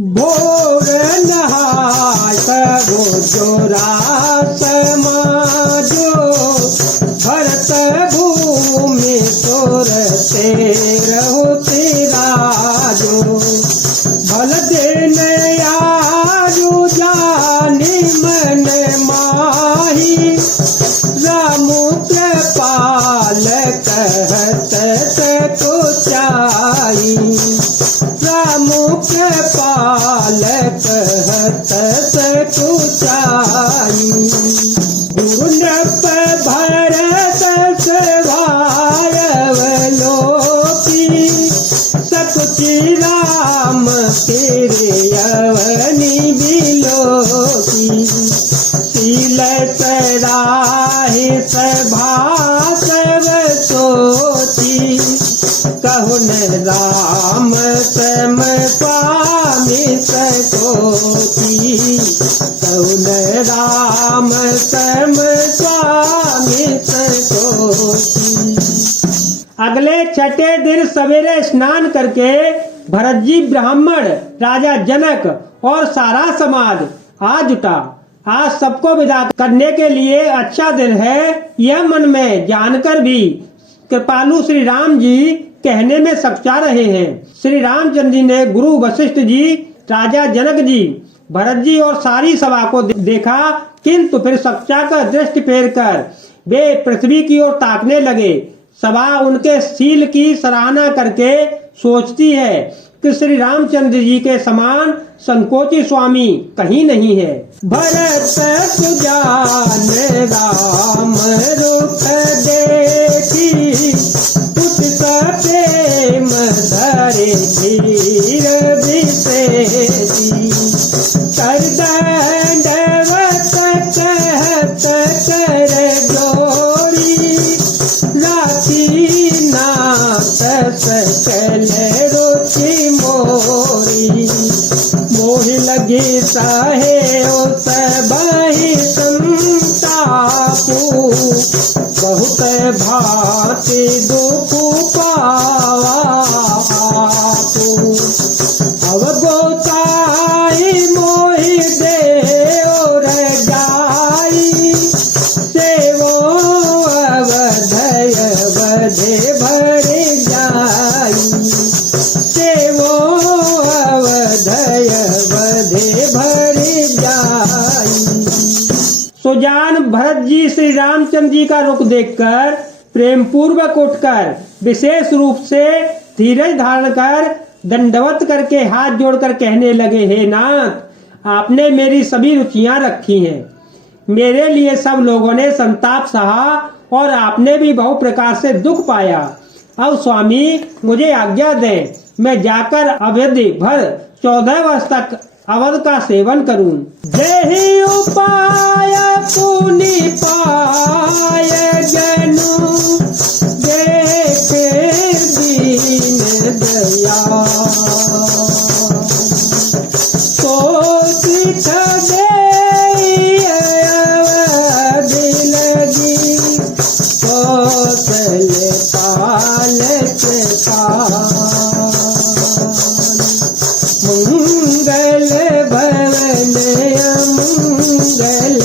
भोर नहाय सबो जोरा समाजो भरत भूमि सोरते रहो तेराजो भल दिन आजु जानी मन माही राम कृपाल कहत तो चाई राम कृपाल कहत तो चाई गुरु नप भरत सेवायवलोकी सकुचि राम तेरे अवनि बिलोकी शील सराहि सभा सब सोची कहुन राम सम स्वामी सकोची कहुन राम सम स्वामी सकोची। अगले छठे दिन सवेरे स्नान करके भरत जी ब्राह्मण राजा जनक और सारा समाज आ जुटा। आज सबको विदा करने के लिए अच्छा दिन है, यह मन में जानकर भी कृपालु श्री राम जी कहने में सकचा रहे हैं। श्री रामचंद्र जी ने गुरु वशिष्ठ जी, राजा जनक जी, भरत जी और सारी सभा को देखा, किंतु फिर सकचा कर दृष्टि फेर कर वे पृथ्वी की ओर ताकने लगे। सभा उनके शील की सराहना करके सोचती है कि श्री रामचंद्र जी के समान संकोची स्वामी कहीं नहीं है। भरत सुजान राम रूप देखी उठ प्रेम धरे धीर विशेषी कर दंडवत कहत कर जोड़ी राखी नाथ सकल रुचि मोरी मोहि लगी चाहे ओ सबहि संतापू बहुत भांति दुख पावापू अवगोताई मोहि देव जाई सेवो अवधय बधे भर जाई सेवो अवधय बधे भर जाई। सुजान भरत जी श्री रामचंद्र जी का रुख देखकर प्रेम पूर्वक उठकर विशेष रूप से धीरज धारण कर दंडवत करके हाथ जोड़कर कहने लगे, हे नाथ, आपने मेरी सभी रुचियां रखी हैं, मेरे लिए सब लोगों ने संताप सहा और आपने भी बहु प्रकार से दुख पाया। अब स्वामी मुझे आज्ञा दें, मैं जाकर अवधि भर 14 वर्ष तक अवध का सेवन करूं। जय उपाय पुनि पाय जनु देखे दीन दया तो तीर्थ मंगल भवन मंगल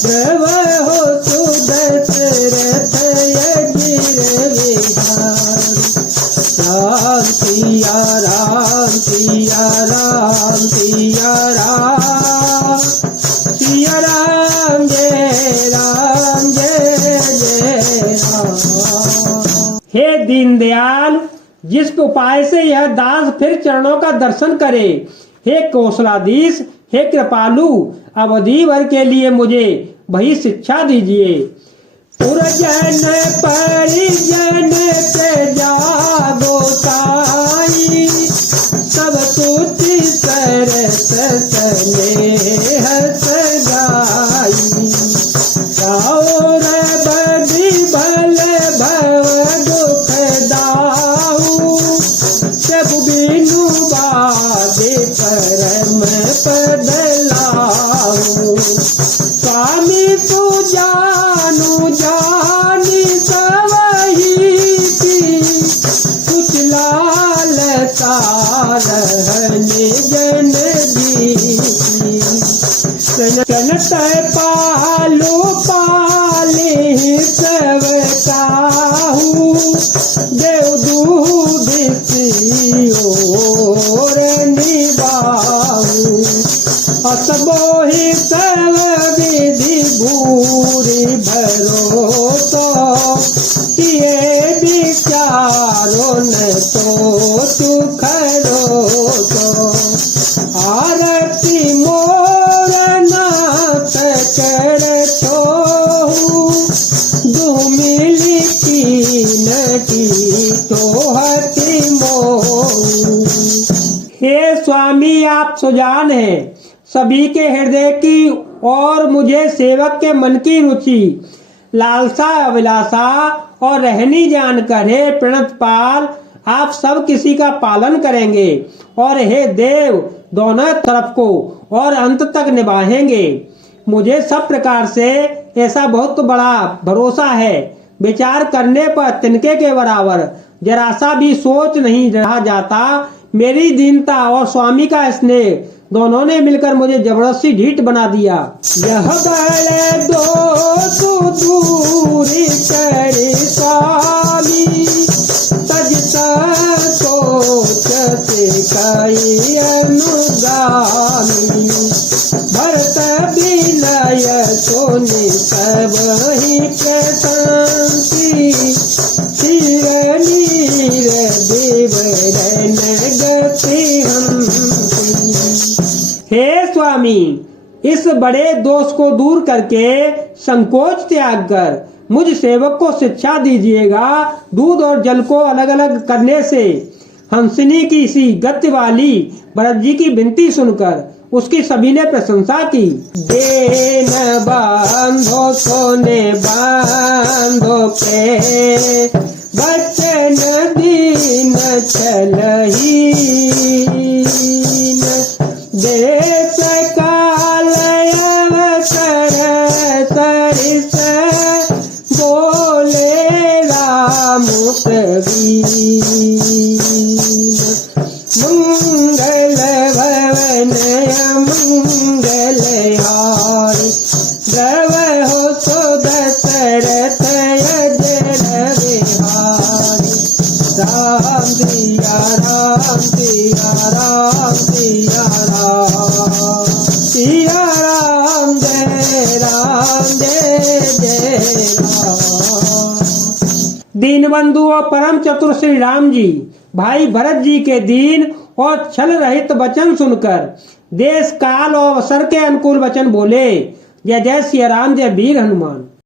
द्रव हो सुदशरथ गिर विहार राम सिया राम सिया राम सिया राम सिया राम जय राम। हे दीनदयाल, जिस उपाय से यह दास फिर चरणों का दर्शन करे, हे कौशलाधीश, हे कृपालु, अवधि भर के लिए मुझे वही शिक्षा दीजिए। पुरजन परिजन के जागो साई सब तुति सरस स्नेह सगाई और बदी भल भव दुख दाऊ सब बिनु बादे परम पद लाऊ स्वामी तू जानू जानी सवही की रहने जन दीसी चनत पालू पाली सब काहू देव दूध और निबाहू असबोहि सब विधि भूरी भरोसा ये विचारो न तो सुखरो तो आरती मोर नाथ कर छोहू दुमिली तीन की तोहती मोहू। हे स्वामी, आप सुजान हैं सभी के हृदय की और मुझे सेवक के मन की रुचि लालसा अभिलाषा और रहनी जानकर हे प्रणत पाल आप सब किसी का पालन करेंगे और हे देव दोनों तरफ को और अंत तक निभाएंगे। मुझे सब प्रकार से ऐसा बहुत बड़ा भरोसा है, विचार करने पर तिनके के बराबर जरा सा भी सोच नहीं रहा जाता। मेरी दीनता और स्वामी का स्नेह दोनों ने मिलकर मुझे जबरदस्ती ढीठ बना दिया। यह बड़े दो दूरी करे स्वामी सजता सोच से कई अनुगामी भरत विनय सोने सब ही प्रशांति नीर देवरन गति हम। हे स्वामी, इस बड़े दोष को दूर करके संकोच त्याग कर मुझ सेवक को शिक्षा दीजिएगा। दूध और जल को अलग अलग करने से हंसनी की सी गति वाली भरत जी की विनती सुनकर उसकी सभी ने प्रशंसा की। देन बांधो सोने बांधो के बचन दीन चलही देश काल अवसर सरिस बोले राम कबीर मंगल भवन मंगल हारी द्रव हो सो दशरथ अजर बिहारी राम सिया राम सिया राम सिया राम सिया राम जय जय राम। दीनबंधु और परम चतुर श्री राम जी भाई भरत जी के दीन और छल रहित वचन सुनकर देश काल और अवसर के अनुकूल वचन बोले। जय जय सिया राम, जय वीर हनुमान।